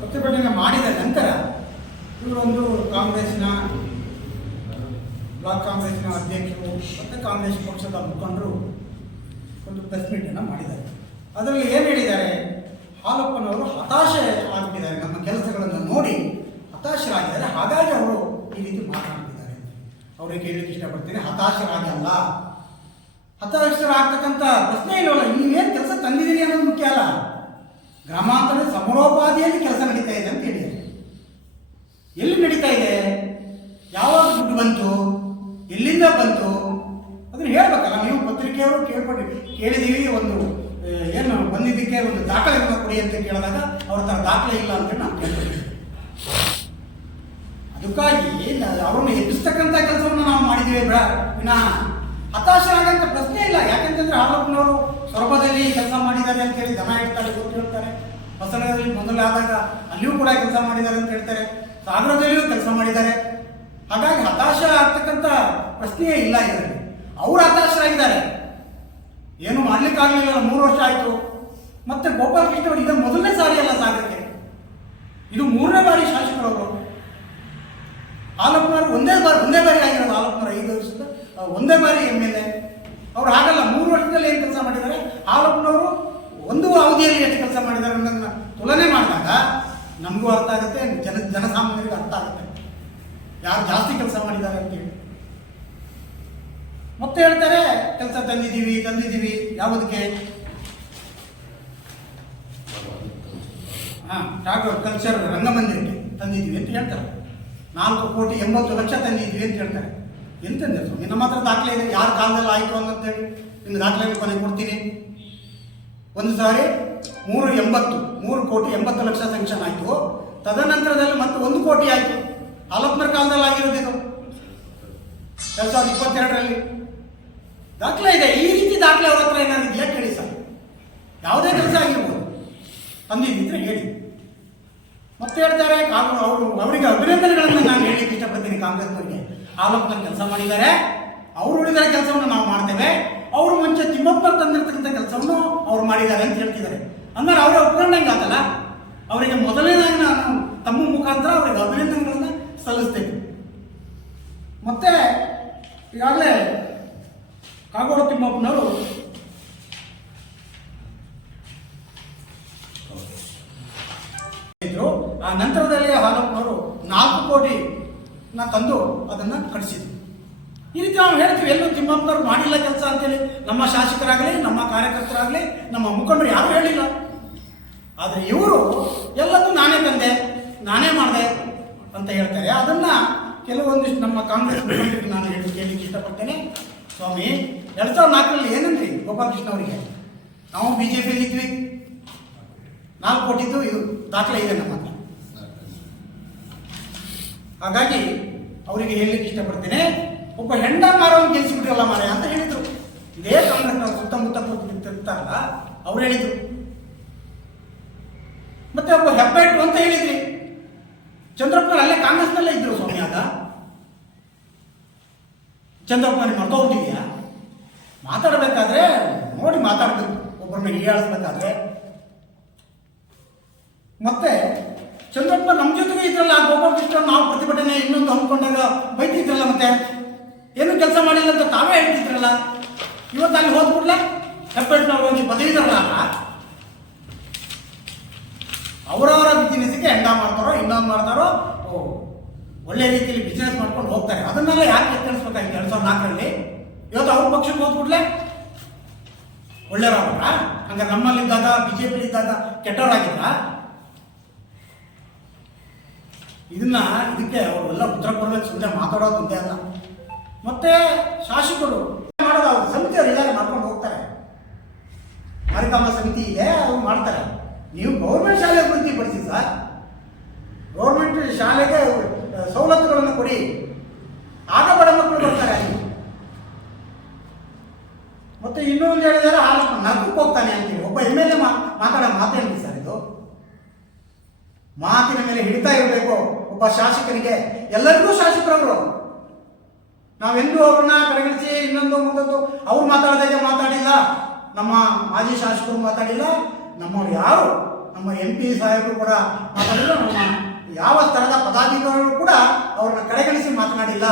ಪ್ರತಿಭಟನೆ ಮಾಡಿದ ನಂತರ ಇವರೊಂದು ಕಾಂಗ್ರೆಸ್ನ ಬ್ಲಾಕ್ ಕಾಂಗ್ರೆಸ್ನ ಅಧ್ಯಕ್ಷರು ಮತ್ತು ಕಾಂಗ್ರೆಸ್ ಪಕ್ಷದ ಮುಖಂಡರು ಒಂದು ಪ್ರೆಸ್ ಮೀಟನ್ನು ಮಾಡಿದ್ದಾರೆ. ಅದರಲ್ಲಿ ಏನು ಹೇಳಿದ್ದಾರೆ, ಹಾಲಪ್ಪನವರು ಹತಾಶೆ ಆಗಿಬಿಟ್ಟಿದ್ದಾರೆ, ನಮ್ಮ ಕೆಲಸಗಳನ್ನು ನೋಡಿ ಹತಾಶರಾಗಿದ್ದಾರೆ, ಹಾಗಾಗಿ ಅವರು ಈ ರೀತಿ ಮಾತನಾಡ್ತಿದ್ದಾರೆ. ಅವರಿಗೆ ಹೇಳಲಿಕ್ಕೆ ಇಷ್ಟಪಡ್ತೀನಿ, ಹತಾಶರಾಗಲ್ಲ. ಹತಾಶರಾಗ್ತಕ್ಕಂಥ ಪ್ರಶ್ನೆ ಇಲ್ಲವಲ್ಲ. ನೀವೇನು ಕೆಲಸ ತಂದಿದ್ದೀರಿ ಅನ್ನೋದು ಮುಖ್ಯ ಅಲ್ಲ. ಗ್ರಾಮಾಂತರ ಸಮರೋಪಾದಿಯಲ್ಲಿ ಕೆಲಸ ನಡೀತಾ ಇದೆ ಅಂತ ಹೇಳಿದ್ದಾರೆ. ಎಲ್ಲಿ ನಡೀತಾ ಇದೆ, ಯಾವಾಗ ದುಡ್ಡು ಬಂತು, ಎಲ್ಲಿಂದ ಬಂತು ಅದನ್ನು ಹೇಳ್ಬೇಕಲ್ಲ. ನೀವು ಪತ್ರಿಕೆಯವರು ಕೇಳಿದೀವಿ, ಒಂದು ಏನು ಬಂದಿದ್ದಕ್ಕೆ ಒಂದು ದಾಖಲೆಗಳನ್ನು ಕೊಡಿ ಅಂತ ಕೇಳಿದಾಗ ಅವ್ರ ಥರ ದಾಖಲೆ ಇಲ್ಲ ಅಂತೇಳಿ ನಾವು ಕೇಳ್ತೀವಿ. ಅದಕ್ಕಾಗಿ ಅವ್ರನ್ನ ಎಬ್ಬಿಸ್ತಕ್ಕಂಥ ಕೆಲಸವನ್ನು ನಾವು ಮಾಡಿದ್ದೀವಿ ವಿನಃ ಹತಾಶರಾಗಂತ ಪ್ರಶ್ನೆ ಇಲ್ಲ. ಯಾಕೆಂತಂದ್ರೆ ಹಾಲಪ್ಪನವರು ಸೊರಬದಲ್ಲಿ ಕೆಲಸ ಮಾಡಿದ್ದಾರೆ ಅಂತ ಹೇಳಿ ಜನ ಹೇಳ್ತಾರೆ, ಗೊತ್ತು ಹೇಳ್ತಾರೆ. ಹೊಸನಗರದಲ್ಲಿ ಮೊದಲಾದಾಗ ಅಲ್ಲಿಯೂ ಕೂಡ ಕೆಲಸ ಮಾಡಿದ್ದಾರೆ ಅಂತ ಹೇಳ್ತಾರೆ, ಸಾಗರದಲ್ಲಿಯೂ ಕೆಲಸ ಮಾಡಿದ್ದಾರೆ. ಹಾಗಾಗಿ ಹತಾಶ ಆಗ್ತಕ್ಕಂಥ ಪ್ರಶ್ನೆಯೇ ಇಲ್ಲ ಇದರಲ್ಲಿ. ಅವರು ಹತಾಶರಾಗಿದ್ದಾರೆ, ಏನು ಮಾಡ್ಲಿಕ್ಕಾಗಲಿಲ್ಲ. 3 ವರ್ಷ ಆಯಿತು. ಮತ್ತೆ ಗೋಪಾಲಕೃಷ್ಣ ಅವರು ಇದು ಮೊದಲನೇ ಸಾರಿ ಅಲ್ಲ ಸಾಗರಕ್ಕೆ, ಇದು 3ನೇ ಬಾರಿ ಶಾಸಕರವರು. ಹಾಲಪ್ಪನವರು ಒಂದೇ ಬಾರಿ ಆಗಿರೋದು. ಹಾಲಪ್ಪನವರು 5 ವರ್ಷದ ಒಂದೇ ಬಾರಿ MLA. ಅವ್ರು ಹಾಗಲ್ಲ, 3 ವರ್ಷದಲ್ಲಿ ಏನು ಕೆಲಸ ಮಾಡಿದ್ದಾರೆ. ಹಾಲಪ್ಪನವರು ಒಂದು ಅವಧಿಯಲ್ಲಿ ಎಷ್ಟು ಕೆಲಸ ಮಾಡಿದ್ದಾರೆ ಅನ್ನೋದನ್ನ ತುಲನೆ ಮಾಡಿದಾಗ ನಮಗೂ ಅರ್ಥ ಆಗುತ್ತೆ, ಜನಸಾಮಾನ್ಯರಿಗೆ ಅರ್ಥ ಆಗುತ್ತೆ ಯಾರು ಜಾಸ್ತಿ ಕೆಲಸ ಮಾಡಿದ್ದಾರೆ ಅಂತೇಳಿ. ಮತ್ತೆ ಹೇಳ್ತಾರೆ ಕೆಲಸ ತಂದಿದ್ದೀವಿ ಯಾವುದಕ್ಕೆ, ಟಾಗೋರ್ ಕಲ್ಚರ್ ರಂಗಮಂದಿರಕ್ಕೆ ತಂದಿದ್ದೀವಿ ಅಂತ ಹೇಳ್ತಾರೆ. 4,80,00,000 ತಂದಿದ್ದೀವಿ ಅಂತ ಹೇಳ್ತಾರೆ. ಎಂತಂದ್ರೆ ನಮ್ಮ ಹತ್ರ ದಾಖಲೆ ಇದೆ, ಯಾರ ಕಾಲದಲ್ಲಿ ಆಯಿತು ಅನ್ನೋಂತೇಳಿ ನಿಮ್ಗೆ ದಾಖಲೆ ಕೊನೆಗೆ ಕೊಡ್ತೀನಿ. ಒಂದು ಸಾರಿ 3,80,00,000 ಸ್ಯಾಂಕ್ಷನ್ ಆಯಿತು. ತದನಂತರದಲ್ಲಿ ಮತ್ತೆ 1 ಕೋಟಿ ಆಯಿತು. ಹಾಲಪ್ಪನವರ ಕಾಲದಲ್ಲಿ ಆಗಿರೋದು ಇದು 2022ರಲ್ಲಿ ದಾಖಲೆ ಇದೆ. ಈ ರೀತಿ ದಾಖಲೆ ಅವ್ರ ಹತ್ರ ಏನಾದ್ರು ಇದೆಯಾ ಕೇಳಿ ಸರ್. ಯಾವುದೇ ಕೆಲಸ ಆಗಿರ್ಬೋದು, ತಂದಿದ್ದಿದ್ರೆ ಹೇಳಿ. ಮತ್ತೆ ಹೇಳ್ತಾರೆ ಅವರಿಗೆ ಅಭಿನಂದನೆಗಳನ್ನು ನಾನು ಹೇಳಲಿಕ್ಕೆ ಇಷ್ಟಪಡ್ತೀನಿ. ಕಾಂಗ್ರೆಸ್ನವರಿಗೆ ಹಾಲಪ್ಪನ ಕೆಲಸ ಮಾಡಿದ್ದಾರೆ, ಅವರು ಉಳಿದ ಕೆಲಸವನ್ನು ನಾವು ಮಾಡ್ತೇವೆ. ಅವರು ಮುಂಚೆ ತಿಮ್ಮಪ್ಪನವ್ರು ತಂದಿರ್ತಕ್ಕಂಥ ಕೆಲಸವನ್ನು ಅವ್ರು ಮಾಡಿದ್ದಾರೆ ಅಂತ ಹೇಳ್ತಿದ್ದಾರೆ. ಅಂದ್ರೆ ಅವರೇ ಒಪ್ಕೊಂಡಂಗೆ ಆಗಲ್ಲ. ಅವರಿಗೆ ಮೊದಲನೇದಾಗಿ ನಾನು ತಮ್ಮ ಮುಖಾಂತರ ಅವರಿಗೆ ಅಭಿನಂದನೆಗಳನ್ನು ಸಲ್ಲಿಸ್ತೇವೆ. ಮತ್ತೆ ಈಗಾಗಲೇ ಕಾಗೋಡು ತಿಮ್ಮಪ್ಪನವರು ಇದ್ರು. ಆ ನಂತರದಲ್ಲಿ ಹಾಲಪ್ಪನವರು 4 ಕೋಟಿನ ತಂದು ಅದನ್ನು ಕಳಿಸಿದ್ರು. ಈ ರೀತಿ ನಾವು ಹೇಳ್ತೀವಿ, ಎಲ್ಲೂ ತಿಮ್ಮಪ್ಪನವ್ರು ಮಾಡಿಲ್ಲ ಕೆಲಸ ಅಂತೇಳಿ ನಮ್ಮ ಶಾಸಕರಾಗಲಿ, ನಮ್ಮ ಕಾರ್ಯಕರ್ತರಾಗಲಿ, ನಮ್ಮ ಮುಖಂಡರು ಯಾರು ಹೇಳಿಲ್ಲ. ಆದರೆ ಇವರು ಎಲ್ಲದೂ ನಾನೇ ತಂದೆ, ನಾನೇ ಮಾಡಿದೆ ಅಂತ ಹೇಳ್ತಾರೆ. ಅದನ್ನು ಕೆಲವೊಂದಿಷ್ಟು ನಮ್ಮ ಕಾಂಗ್ರೆಸ್ ಮುಖಂಡರಿಗೆ ನಾನು ಕೇಳಲಿಕ್ಕೆ ಇಷ್ಟಪಡ್ತೇನೆ. ಸ್ವಾಮಿ 2004ರಲ್ಲಿ ಏನಂದ್ರಿ ಗೋಪಾಲಕೃಷ್ಣ ಅವರಿಗೆ, ನಾವು BJPಯಲ್ಲಿ ಇದ್ವಿ, 4 ಕೋಟಿದ್ದು ಇದು ದಾಖಲೆ ಇದೆ ನಮ್ಮ ಹತ್ರ. ಹಾಗಾಗಿ ಅವರಿಗೆ ಹೇಳಲಿಕ್ಕೆ ಇಷ್ಟಪಡ್ತೇನೆ, ಒಬ್ಬ ಹೆಂಡ ಮಾರವನ್ನು ಗೆಲ್ಲಿಸಿಬಿಟ್ರಲ್ಲ ಮಾರ ಅಂತ ಹೇಳಿದರು. ಇದೇ ಕಾಂಗ್ರೆಸ್ನವ್ರು ಸುತ್ತಮುತ್ತ ಕೂತಿರ್ತಾರಲ್ಲ ಅವ್ರು ಹೇಳಿದರು. ಮತ್ತೆ ಒಬ್ಬ ಹೆಬ್ಬೆಟ್ಟು ಅಂತ ಹೇಳಿದ್ರಿ. ಚಂದ್ರಪ್ಪನವ್ರು ಅಲ್ಲೇ ಕಾಂಗ್ರೆಸ್ನಲ್ಲೇ ಇದ್ರು ಸ್ವಾಮಿ. ಆಗ ಚಂದ್ರಪ್ಪನಿಗೆ ಮರ್ತೋಗ್ತಿದೆಯಾ? ಮಾತಾಡಬೇಕಾದ್ರೆ ನೋಡಿ ಮಾತಾಡಬೇಕು, ಒಬ್ಬರನ್ನ ಹೀಯಾಳಿಸ್ಬೇಕಾದ್ರೆ. ಮತ್ತೆ ಚಂದ್ರಪ್ಪ ನಮ್ಮ ಜೊತೆಗೆ ಇದ್ರಲ್ಲ, ಗೋಪಾಲಕೃಷ್ಣ ನಾವು ಪ್ರತಿಭಟನೆ ಇನ್ನೊಂದು ಹಮ್ಮಿಕೊಂಡಾಗ ಬೈತಿದ್ರಲ್ಲ, ಮತ್ತೆ ಏನು ಕೆಲಸ ಮಾಡಿಲ್ಲ ಅಂತ ತಾವೇ ಹೇಳ್ತಿದ್ರಲ್ಲ. ಇವತ್ತು ಅಲ್ಲಿ ಹೋದ್ಬಿಡ್ಲೆ ಹೆಬ್ಬೆಟ್ಟಿನವ್ರು ಹೋಗಿ ಬದಲಿದಾರಲ್ಲ, ಅವರವರ ಬಿಸಿನೆಸ್ಗೆ ಹೆಂಡ ಮಾಡ್ತಾರೋ ಇನ್ನೊಂದು ಮಾಡ್ತಾರೋ ಒಳ್ಳೆ ರೀತಿಯಲ್ಲಿ ಬಿಸ್ನೆಸ್ ಮಾಡ್ಕೊಂಡು ಹೋಗ್ತಾರೆ. ಅದನ್ನೆಲ್ಲ ಯಾಕೆ ಎತ್ತರಿಸ್ಬೇಕಾಗಿ 2004ರಲ್ಲಿ? ಇವತ್ತು ಅವ್ರ ಪಕ್ಷಕ್ಕೆ ಹೋಗ್ಬಿಡ್ಲೆ ಒಳ್ಳೆಯವರ ಹಂಗ ನಮ್ಮಲ್ಲಿದ್ದಾಗ BJPಲಿದ್ದಾಗ ಕೆಟ್ಟವರಾಗಿದ್ದ. ಇದಕ್ಕೆ ಅವರೆಲ್ಲ ಉತ್ತರ ಕೊಡಬೇಕು, ಸುಮ್ಮನೆ ಮಾತಾಡೋದು ಒಂದೇ ಅಲ್ಲ. ಮತ್ತೆ ಶಾಸಕರು ಮಾಡೋದು ಅವ್ರ ಸಮಿತಿಯವರು ಇದ್ದಾರೆ, ಮಾಡ್ಕೊಂಡು ಹೋಗ್ತಾರೆ. ಕಾರ್ಯಕ್ರಮ ಸಮಿತಿ ಇದೆ, ಅವ್ರು ಮಾಡ್ತಾರೆ. ನೀವು ಗೌರ್ಮೆಂಟ್ ಶಾಲೆ ಅಭಿವೃದ್ಧಿ ಪಡಿಸಿ ಸರ್, ಗೌರ್ಮೆಂಟ್ ಶಾಲೆಗೆ ಸವಲತ್ತುಗಳನ್ನು ಕೊಡಿ, ಆಗ ಬಡ ಮಕ್ಕಳು ಬರ್ತಾರೆ ಅಲ್ಲಿ. ಮತ್ತೆ ಇನ್ನೊಂದು ಹೇಳಿದರೆ ಹಾಲಪ್ಪ ನಗಕ್ಕೆ ಹೋಗ್ತಾನೆ ಅಂತೀವಿ. ಒಬ್ಬ MLA ಮಾತಾಡೋ ಮಾತೇನು ಸರ್ ಇದು? ಮಾತಿನ ಮೇಲೆ ಹಿಡಿತಾ ಇರಬೇಕು ಒಬ್ಬ ಶಾಸಕರಿಗೆ. ಎಲ್ಲರಿಗೂ ಶಾಸಕರವರು, ನಾವೆಂದೂ ಅವ್ರನ್ನ ಕಡೆಗಣಿಸಿ ಇನ್ನೊಂದು ಮುಂದೊಂದು ಅವ್ರು ಮಾತಾಡಿದಾಗ ಮಾತಾಡಿಲ್ಲ. ನಮ್ಮ ಮಾಜಿ ಶಾಸಕರು ಮಾತಾಡಿಲ್ಲ, ನಮ್ಮವ್ರು ಯಾರು ನಮ್ಮ MP ಸಾಹೇಬರು ಕೂಡ ಮಾತಾಡಿದ್ರು, ನಮ್ಮ ಯಾವ ಸ್ತರದ ಪದಾಧಿಕಾರಿಗಳು ಕೂಡ ಅವ್ರನ್ನ ಕಡೆಗಣಿಸಿ ಮಾತನಾಡಿಲ್ಲ.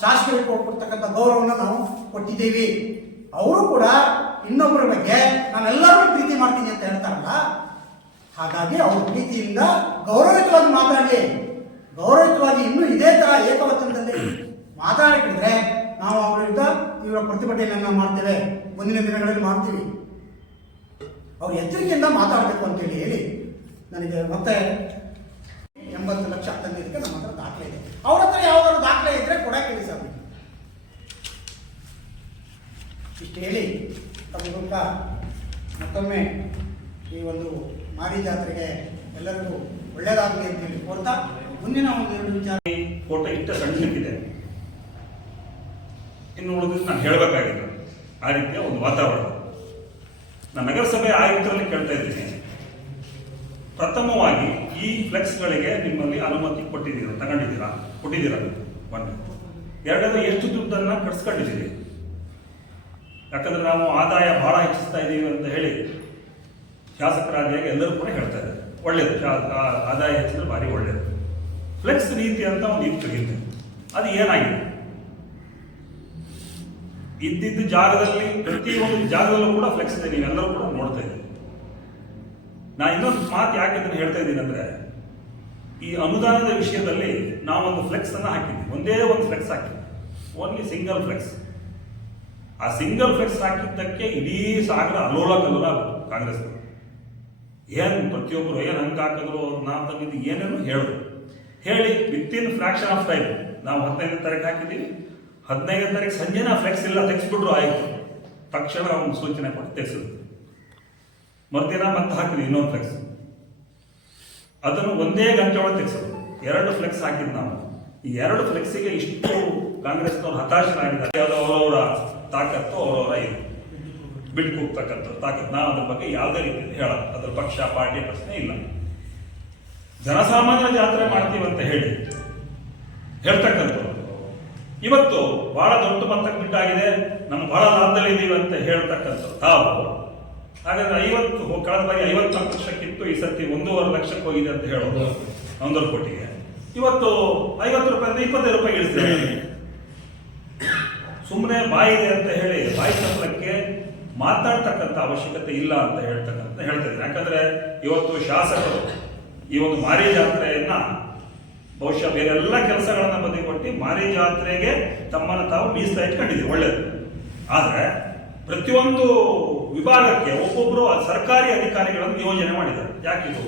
ಶಾಸಕರಿಗೆ ಕೊಡ್ತಕ್ಕಂಥ ಗೌರವವನ್ನು ನಾವು ಕೊಟ್ಟಿದ್ದೀವಿ. ಅವರು ಕೂಡ ಇನ್ನೊಬ್ಬರ ಬಗ್ಗೆ ನಾನೆಲ್ಲರೂ ಪ್ರೀತಿ ಮಾಡ್ತೀನಿ ಅಂತ ಹೇಳ್ತಾರಲ್ಲ, ಹಾಗಾಗಿ ಅವ್ರ ಪ್ರೀತಿಯಿಂದ ಗೌರವಯುತವಾಗಿ ಮಾತಾಡಲಿ. ಗೌರವಯುತವಾಗಿ ಇನ್ನೂ ಇದೇ ಥರ ಏಕವಚನದಲ್ಲಿ ಮಾತಾಡಿದ್ರೆ ನಾವು ಅವರ ವಿರುದ್ಧ ತೀವ್ರ ಪ್ರತಿಭಟನೆಯನ್ನು ಮಾಡ್ತೇವೆ, ಮುಂದಿನ ದಿನಗಳಲ್ಲಿ ಮಾಡ್ತೀವಿ. ಅವ್ರು ಎಚ್ಚರಿಕೆಯಿಂದ ಮಾತಾಡಬೇಕು ಅಂತೇಳಿ ಹೇಳಿ ನನಗೆ ಮತ್ತೆ 80 ಲಕ್ಷ ತಂದಿದ್ದಕ್ಕೆ ನಮ್ಮ ಹತ್ರ ದಾಖಲೆ ಇದೆ. ಅವ್ರ ಹತ್ರ ಯಾವ್ದಾದ್ರು ದಾಖಲೆ ಇದ್ರೆ ಕೊಡಕ್ಕೆ ಸರ್. ಇಷ್ಟು ಹೇಳಿ ತಮ್ಮ ಮತ್ತೊಮ್ಮೆ ಈ ಒಂದು ಮಾರಿ ಜಾತ್ರೆಗೆ ಎಲ್ಲರಿಗೂ ಒಳ್ಳೆಯದಾಗಲಿ ಅಂತ ಹೇಳಿ ಕೋರ್ತಾ ಮುಂದಿನ ಒಂದು 2 ವಿಚಾರ. ಫೋಟೋ ಇಷ್ಟ ಸಣ್ಣಕ್ಕಿದೆ, ಇನ್ನು ಉಳಿದ್ರೆ ನಾನು ಹೇಳಬೇಕಾಗಿಲ್ಲ. ಆ ರೀತಿಯ ಒಂದು ವಾತಾವರಣ ನಾನು ನಗರಸಭೆ ಆಯುಕ್ತರಲ್ಲಿ ಕೇಳ್ತಾ ಇದ್ದೀನಿ. ಪ್ರಥಮವಾಗಿ ಈ ಫ್ಲೆಕ್ಸ್ಗಳಿಗೆ ನಿಮ್ಮಲ್ಲಿ ಅನುಮತಿ ಕೊಟ್ಟಿದ್ದೀರಾ? ಒಂದು. ಎರಡನೇದು ಎಷ್ಟು ದುಡ್ಡನ್ನು ಕಟ್ಸ್ಕೊಂಡಿದ್ದೀರಿ? ಯಾಕಂದ್ರೆ ನಾವು ಆದಾಯ ಬಹಳ ಹೆಚ್ಚಿಸ್ತಾ ಇದ್ದೀವಿ ಅಂತ ಹೇಳಿ ಶಾಸಕರಾದಿಯಾಗಿ ಎಲ್ಲರೂ ಕೂಡ ಹೇಳ್ತಾ ಇದ್ದಾರೆ. ಒಳ್ಳೇದು, ಆದಾಯ ಹೆಚ್ಚಿದ್ರೆ ಭಾರಿ ಒಳ್ಳೇದು. ಫ್ಲೆಕ್ಸ್ ರೀತಿ ಅಂತ ಒಂದು ಇತ್ತು ಹಿಂದೆ, ಅದು ಏನಾಗಿದೆ? ಇದ್ದಿದ್ದ ಜಾಗದಲ್ಲಿ ಪ್ರತಿಯೊಂದು ಜಾಗದಲ್ಲೂ ಕೂಡ ಫ್ಲೆಕ್ಸ್ ಇದೆ, ನೀವೆಲ್ಲರೂ ಕೂಡ ನೋಡ್ತಾ ಇದ್ದೀವಿ. ನಾನು ಇನ್ನೊಂದು ಮಾತು ಯಾಕೆ ಇದನ್ನು ಹೇಳ್ತಾ ಇದ್ದೀನಿ ಅಂದರೆ, ಈ ಅನುದಾನದ ವಿಷಯದಲ್ಲಿ ನಾವೊಂದು ಫ್ಲೆಕ್ಸ್ ಅನ್ನು ಹಾಕಿದ್ವಿ, ಒಂದೇ ಒಂದು ಫ್ಲೆಕ್ಸ್ ಹಾಕಿದ್ವಿ, ಓನ್ಲಿ ಸಿಂಗಲ್ ಫ್ಲೆಕ್ಸ್. ಆ ಸಿಂಗಲ್ ಫ್ಲೆಕ್ಸ್ ಹಾಕಿದ್ದಕ್ಕೆ ಇಡೀ ಸಾಗರ ಅಲ್ಲೋಲ ಕಲ್ಲೋಲ ಆಗ್ಬಿಟ್ಟು ಕಾಂಗ್ರೆಸ್ ಏನು ಪ್ರತಿಯೊಬ್ಬರು ಏನು ಹಂಗೆ ಹಾಕಿದ್ರು ನಾವು ತಂದಿದ್ದು ಏನೇನು ಹೇಳಿ ವಿತಿನ್ ಫ್ರಾಕ್ಷನ್ ಆಫ್ ಟೈಮ್ ನಾವು 15ನೇ ತಾರೀಕು ಹಾಕಿದ್ದೀವಿ. 15ನೇ ತಾರೀಕು ಸಂಜೆನ ಫ್ಲೆಕ್ಸ್ ಇಲ್ಲ ತೆಗೆಸ್ಬಿಟ್ರು, ಆಯಿತು. ತಕ್ಷಣ ಒಂದು ಸೂಚನೆ ಕೊಟ್ಟು ತೆಗೆಸಿದ್ರು. ಮರುದಿನ ಮತ್ತೆ ಹಾಕಿದ್ವಿ ಇನ್ನೊಂದು ಫ್ಲೆಕ್ಸ್, ಅದನ್ನು ಒಂದೇ ಗಂಟೆ ಒಳಗೆ ತೆಗೆಸಿದ್ರು. 2 ಫ್ಲೆಕ್ಸ್ ಹಾಕಿದ್ದು ನಾವು. ಈ 2 ಫ್ಲೆಕ್ಸಿಗೆ ಇಷ್ಟು ಕಾಂಗ್ರೆಸ್ನವ್ರು ಹತಾಶರಾಗಿದ್ದಾರೆ. ಯಾವುದೋ ಅವರವರ ತಾಕತ್ತು, ಅವರವರ ಇದು ಬಿಟ್ಟು ಹೋಗ್ತಕ್ಕಂಥ ತಾಕತ್ತು. ನಾವು ಅದ್ರ ಬಗ್ಗೆ ಯಾವುದೇ ರೀತಿ ಹೇಳೋದು, ಅದ್ರ ಪಕ್ಷ ಪಾರ್ಟಿ ಪ್ರಶ್ನೆ ಇಲ್ಲ. ಜನಸಾಮಾನ್ಯ ಜಾತ್ರೆ ಮಾಡ್ತೀವಿ ಅಂತ ಹೇಳ್ತಕ್ಕಂಥವ್ರು ಇವತ್ತು ಬಹಳ ದೊಡ್ಡ ಮೊತ್ತಕ್ಕೆ ಬಿಟ್ಟಾಗಿದೆ, ನಮ್ಮ ಬಹಳ ಲಾಭದಲ್ಲಿ ಇದ್ದೀವಿ ಅಂತ ಹೇಳ್ತಕ್ಕಂಥವ್ರು ತಾವು. ಹಾಗಾದ್ರೆ ಕಳೆದ ಬಾರಿ 54 ಲಕ್ಷಕ್ಕಿತ್ತು, ಈ ಸರ್ತಿ 1.5 ಲಕ್ಷಕ್ಕೆ ಹೋಗಿದೆ ಅಂತ ಹೇಳೋದು 1.5 ಕೋಟಿಗೆ. ಇವತ್ತು 50 ರೂಪಾಯಿ 25 ರೂಪಾಯಿ ಇಳಿಸ್ತಾರೆ. ಸುಮ್ಮನೆ ಬಾಯಿದೆ ಅಂತ ಹೇಳಿ ಬಾಯಿ ತಪ್ಪಲಕ್ಕೆ ಮಾತಾಡ್ತಕ್ಕಂಥ ಅವಶ್ಯಕತೆ ಇಲ್ಲ ಅಂತ ಹೇಳ್ತಾ ಇದ್ದೀನಿ. ಯಾಕಂದ್ರೆ ಇವತ್ತು ಶಾಸಕರು ಈ ಒಂದು ಮಾರಿ ಜಾತ್ರೆಯನ್ನ ಬಹುಶಃ ಬೇರೆಲ್ಲ ಕೆಲಸಗಳನ್ನ ಬದಿಗೊಟ್ಟಿ ಮಾರಿ ಜಾತ್ರೆಗೆ ತಮ್ಮನ್ನು ತಾವು ಮೀಸಲು ಇಟ್ಕೊಂಡಿದ್ದೀವಿ, ಒಳ್ಳೇದು. ಆದರೆ ಪ್ರತಿಯೊಂದು ವಿಭಾಗಕ್ಕೆ ಒಬ್ಬೊಬ್ಬರು ಸರ್ಕಾರಿ ಅಧಿಕಾರಿಗಳನ್ನು ನಿಯೋಜನೆ ಮಾಡಿದ್ದಾರೆ. ಯಾಕಿದು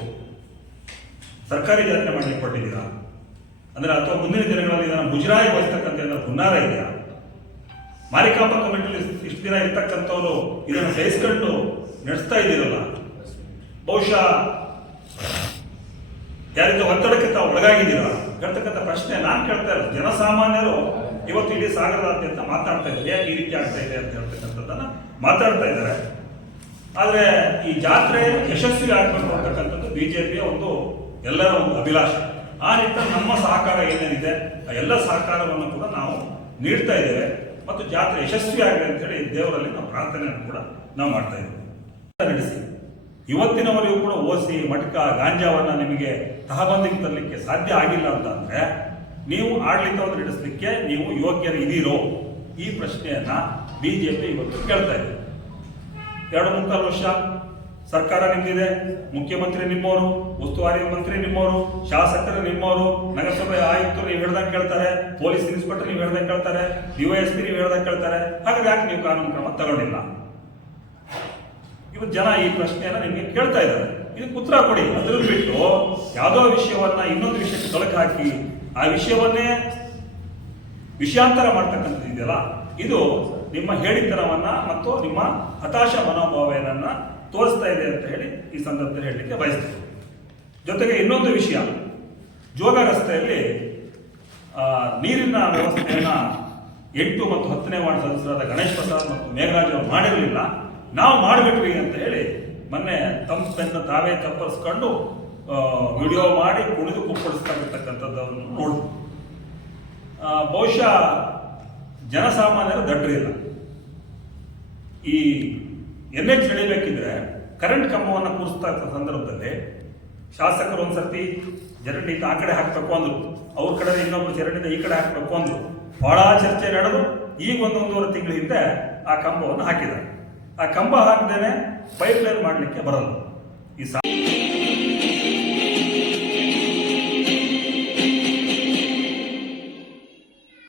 ಸರ್ಕಾರಿ ಜಾತ್ರೆ ಮಾಡಲಿಕ್ಕೆ ಕೊಟ್ಟಿದ್ದೀರಾ ಅಂದ್ರೆ, ಅಥವಾ ಮುಂದಿನ ದಿನಗಳಲ್ಲಿ ಇದನ್ನು ಮುಜರಾಯಿ ವಹಿಸ್ತಕ್ಕಂಥ ಹುನ್ನಾರ ಇದೆಯಾ? ಮಾರಿಕಾಂಬಾ ಕಮಿಟಿಲಿ ಇಷ್ಟು ದಿನ ಇರ್ತಕ್ಕಂಥವ್ರು ಇದನ್ನು ಸಹಿಸ್ಕೊಂಡು ನಡೆಸ್ತಾ ಇದ್ದೀರಲ್ಲ, ಬಹುಶಃ ಯಾರಿಂದ ಒತ್ತಡಕ್ಕೆ ತಾವು ಒಳಗಾಗಿದ್ದೀರಾ ಹೇಳ್ತಕ್ಕಂಥ ಪ್ರಶ್ನೆ ನಾನು ಕೇಳ್ತಾ ಇಲ್ಲ. ಜನಸಾಮಾನ್ಯರು ಇವತ್ತು ಇಡೀ ಸಾಗರದಾದ್ಯಂತ ಮಾತಾಡ್ತಾ ಇದ್ದಾರೆ, ಯಾಕೆ ಈ ರೀತಿ ಆಗ್ತಾ ಇದೆ ಅಂತ ಹೇಳ್ತಕ್ಕಂಥದ್ದನ್ನ ಮಾತಾಡ್ತಾ ಇದ್ದಾರೆ. ಆದರೆ ಈ ಜಾತ್ರೆ ಯಶಸ್ವಿ ಆಗಬೇಕು ಅಂತಕ್ಕಂಥದ್ದು ಬಿಜೆಪಿಯ ಒಂದು ಎಲ್ಲರ ಒಂದು ಅಭಿಲಾಷೆ. ಆ ನಿಟ್ಟಿನಲ್ಲಿ ನಮ್ಮ ಸಹಕಾರ ಏನೇನಿದೆ ಆ ಎಲ್ಲ ಸಹಕಾರವನ್ನು ಕೂಡ ನಾವು ನೀಡ್ತಾ ಇದ್ದೇವೆ. ಮತ್ತು ಜಾತ್ರೆ ಯಶಸ್ವಿ ಆಗಲಿ ಅಂತ ಹೇಳಿ ದೇವರಲ್ಲಿ ನಾವು ಪ್ರಾರ್ಥನೆಯನ್ನು ಕೂಡ ನಾವು ಮಾಡ್ತಾ ಇದ್ದೇವೆ. ನಡೆಸಿ ಇವತ್ತಿನವರೆಗೂ ಕೂಡ ಓಸಿ ಮಟಕ ಗಾಂಜಾವನ್ನ ನಿಮಗೆ ತಹಬಂದಿಗೆ ತರಲಿಕ್ಕೆ ಸಾಧ್ಯ ಆಗಿಲ್ಲ ಅಂತಂದ್ರೆ ನೀವು ಆಡಳಿತವನ್ನು ನಡೆಸಲಿಕ್ಕೆ ನೀವು ಯೋಗ್ಯರು ಇದೀರೋ? ಈ ಪ್ರಶ್ನೆಯನ್ನ ಬಿಜೆಪಿ ಇವತ್ತು ಕೇಳ್ತಾ ಇದೆ. 2.25 ವರ್ಷ ಸರ್ಕಾರ ನಿಮ್ದಿದೆ, ಮುಖ್ಯಮಂತ್ರಿ ನಿಮ್ಮವರು, ಉಸ್ತುವಾರಿ ಮಂತ್ರಿ ನಿಮ್ಮವರು, ಶಾಸಕರು ನಿಮ್ಮವರು, ನಗರಸಭೆ ಆಯುಕ್ತರು ನೀವು ಹೇಳ್ದಂಗೆ ಕೇಳ್ತಾರೆ, ಪೊಲೀಸ್ ಇನ್ಸ್ಪೆಕ್ಟರ್ ನೀವು ಹೇಳ್ದಂಗೆ ಕೇಳ್ತಾರೆ, DYSP ನೀವು ಹೇಳ್ದಂಗೆ ಕೇಳ್ತಾರೆ. ಹಾಗಾಗಿ ಯಾಕೆ ನೀವು ಕಾನೂನು ಕ್ರಮ ತಗೊಂಡಿಲ್ಲ? ಇವತ್ತು ಜನ ಈ ಪ್ರಶ್ನೆಯನ್ನ ನಿಮಗೆ ಕೇಳ್ತಾ ಇದ್ದಾರೆ. ಇದಕ್ಕೆ ಉತ್ತರ ಕೊಡಿ. ಅದ್ರ ಬಿಟ್ಟು ಯಾವುದೋ ವಿಷಯವನ್ನ ಇನ್ನೊಂದು ವಿಷಯಕ್ಕೆ ತೊಳಕೆ ಹಾಕಿ ಆ ವಿಷಯವನ್ನೇ ವಿಷಯಾಂತರ ಮಾಡ್ತಕ್ಕಂಥದ್ದು ಇದೆಯಲ್ಲ, ಇದು ನಿಮ್ಮ ಹೇಳಿತನವನ್ನ ಮತ್ತು ನಿಮ್ಮ ಹತಾಶ ಮನೋಭಾವನನ್ನ ತೋರಿಸ್ತಾ ಇದೆ ಅಂತ ಹೇಳಿ ಈ ಸಂದರ್ಭದಲ್ಲಿ ಹೇಳಲಿಕ್ಕೆ ಬಯಸ್ತೇನೆ. ಜೊತೆಗೆ ಇನ್ನೊಂದು ವಿಷಯ, ಜೋಗ ರಸ್ತೆಯಲ್ಲಿ ನೀರಿನ ವ್ಯವಸ್ಥೆಯನ್ನ 8 ಮತ್ತು 10ನೇ ವಾರ್ಡ್ ಸದಸ್ಯರಾದ ಗಣೇಶ್ ಪ್ರಸಾದ್ ಮತ್ತು ಮೇಘರಾಜ್ ಅವರು ಮಾಡಿರಲಿಲ್ಲ, ನಾವು ಮಾಡಿಬಿಟ್ವಿ ಅಂತ ಹೇಳಿ ಮೊನ್ನೆ ತಮ್ಮ ಬೆನ್ನ ತಾವೇ ತಪ್ಪರಿಸ್ಕೊಂಡು ವಿಡಿಯೋ ಮಾಡಿ ಕುಣಿದು ಕುಪ್ಪಳಿಸ್ತಾ ಇರ್ತಕ್ಕಂಥದ್ದನ್ನು ನೋಡಿದ್ವಿ. ಬಹುಶಃ ಜನಸಾಮಾನ್ಯರು ದಡ್ರಿಲ್ಲ. ಈ NH ನಡಿಬೇಕಿದ್ರೆ ಕರೆಂಟ್ ಕಂಬವನ್ನು ಕೂರಿಸ್ತಾ ಇದ್ದ ಸಂದರ್ಭದಲ್ಲಿ ಶಾಸಕರು ಒಂದ್ಸರ್ತಿ ಜರಡಿಯಿಂದ ಆ ಕಡೆ ಹಾಕಬೇಕು ಅಂದ್ರು, ಅವ್ರ ಕಡೆ ಇನ್ನೊಬ್ರು ಜರಡಿಯಿಂದ ಈ ಕಡೆ ಹಾಕಬೇಕು ಅಂದ್ರು. ಬಹಳ ಚರ್ಚೆ ನಡೆದು ಈಗ 1.5 ತಿಂಗಳ ಹಿಂದೆ ಆ ಕಂಬವನ್ನು ಹಾಕಿದ್ದಾರೆ. ಆ ಕಂಬ ಹಾಕಿದೇನೆ ಪೈಪ್ ಲೈನ್ ಮಾಡಲಿಕ್ಕೆ ಬರಲ್ಲ. ಈ